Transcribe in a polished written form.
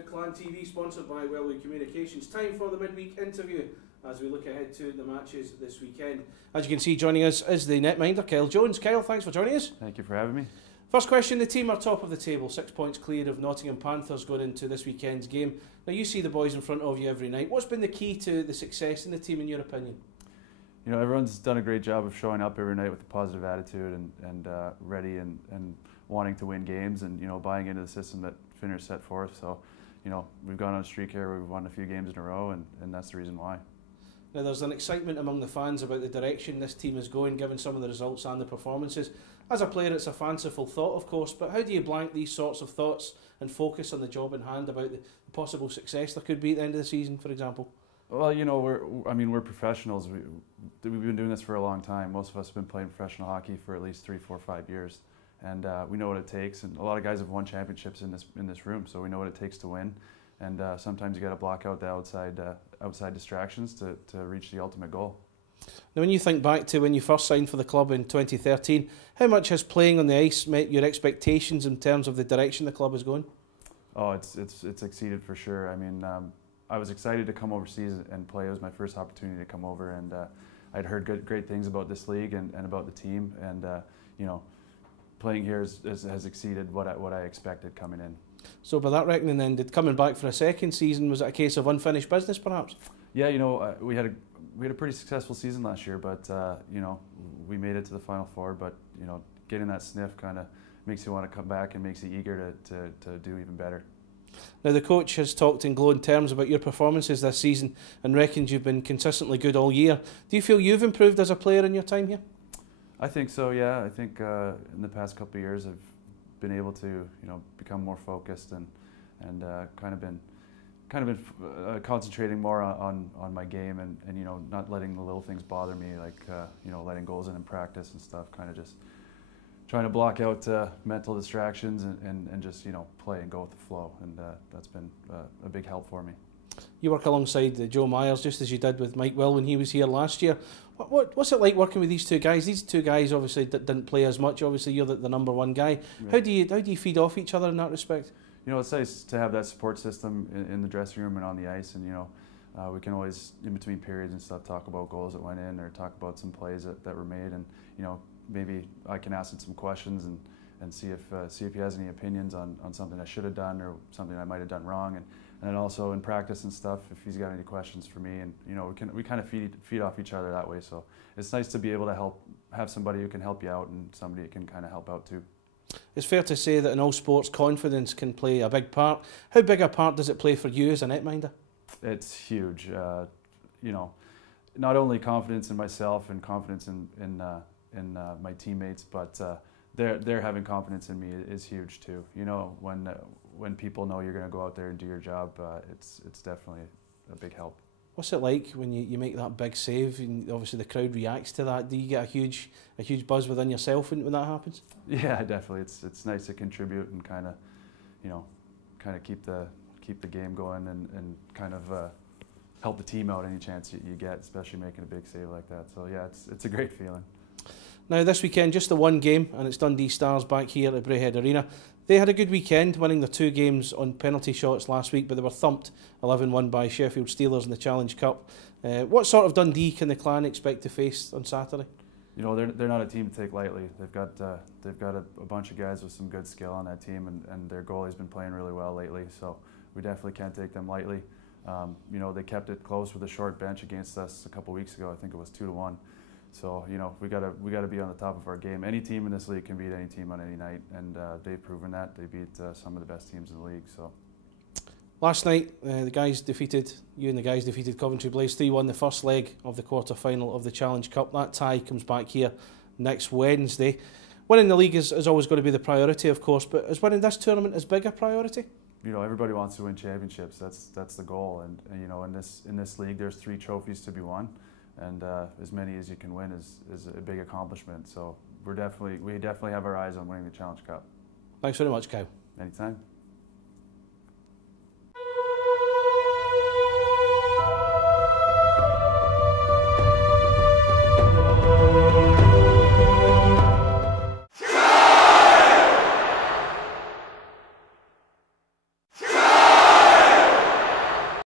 to Clan TV, sponsored by Wellwood Communications. Time for the midweek interview as we look ahead to the matches this weekend. As you can see, joining us is the netminder, Kyle Jones. Kyle, thanks for joining us. Thank you for having me. First question, the team are top of the table, 6 points clear of Nottingham Panthers going into this weekend's game. Now, you see the boys in front of you every night. What's been the key to the success in the team, in your opinion? You know, everyone's done a great job of showing up every night with a positive attitude and ready and wanting to win games and, you know, buying into the system that Finner's set forth. So, you know, we've gone on a streak here where we've won a few games in a row, and that's the reason why. Now, there's an excitement among the fans about the direction this team is going, given some of the results and the performances. As a player, it's a fanciful thought, of course, but how do you blank these sorts of thoughts and focus on the job in hand about the possible success there could be at the end of the season, for example? Well, you know, we're professionals. We've been doing this for a long time. Most of us have been playing professional hockey for at least 3, 4, 5 years, and we know what it takes. And a lot of guys have won championships in this room, so we know what it takes to win. And sometimes you got to block out the outside distractions to reach the ultimate goal. Now, when you think back to when you first signed for the club in 2013, how much has playing on the ice met your expectations in terms of the direction the club is going? Oh, it's exceeded for sure. I mean, I was excited to come overseas and play. It was my first opportunity to come over, and I'd heard great things about this league and about the team, and you know, playing here has exceeded what I expected coming in. So by that reckoning then, did coming back for a second season, was it a case of unfinished business perhaps? Yeah, you know, we had a pretty successful season last year, but you know, we made it to the Final Four, but you know, getting that sniff kind of makes you want to come back and makes you eager to do even better. Now, the coach has talked in glowing terms about your performances this season and reckons you've been consistently good all year. Do you feel you've improved as a player in your time here? I think so, yeah. I think in the past couple of years I've been able to, you know, become more focused and kind of been concentrating more on my game and you know, not letting the little things bother me, like you know, letting goals in practice and stuff, kind of just trying to block out mental distractions and just, you know, play and go with the flow, and that's been a big help for me. You work alongside Joe Myers, just as you did with Mike Will when he was here last year. What's it like working with these two guys? These two guys obviously didn't play as much. Obviously, you're the number one guy. Yeah. How do you feed off each other in that respect? You know, it's nice to have that support system in the dressing room and on the ice, and you know, we can always, in between periods and stuff, talk about goals that went in or talk about some plays that were made, and you know, maybe I can ask him some questions and see if he has any opinions on something I should have done or something I might have done wrong, and then also in practice and stuff, if he's got any questions for me, and you know, we kind of feed off each other that way. So it's nice to be able to have somebody who can help you out and somebody who can kind of help out too. It's fair to say that in all sports, confidence can play a big part. How big a part does it play for you as a netminder? It's huge. You know, not only confidence in myself and confidence in my teammates, but they're having confidence in me is huge too. You know, when people know you're going to go out there and do your job, it's definitely a big help. What's it like when you make that big save and obviously the crowd reacts to that? Do you get a huge buzz within yourself when that happens? Yeah, definitely. It's nice to contribute and kind of, you know, keep the game going and kind of help the team out any chance you get, especially making a big save like that. So yeah, it's a great feeling. Now, this weekend, just the one game, and it's Dundee Stars back here at Braehead Arena. They had a good weekend, winning their 2 games on penalty shots last week, but they were thumped 11-1 by Sheffield Steelers in the Challenge Cup. What sort of Dundee can the Clan expect to face on Saturday? You know, they're not a team to take lightly. They've got a bunch of guys with some good skill on that team, and their goalie's been playing really well lately. So we definitely can't take them lightly. You know, they kept it close with a short bench against us a couple weeks ago. I think it was 2-1. So you know, we gotta be on the top of our game. Any team in this league can beat any team on any night, and they've proven that. They beat some of the best teams in the league. So last night, you and the guys defeated Coventry Blaze 3-1 the first leg of the quarter-final of the Challenge Cup. That tie comes back here next Wednesday. Winning the league is always going to be the priority, of course, but is winning this tournament as big a priority? You know, everybody wants to win championships. That's the goal, and you know, in this league, there's 3 trophies to be won. And as many as you can win is a big accomplishment. So we definitely have our eyes on winning the Challenge Cup. Thanks very much, Kyle. Anytime.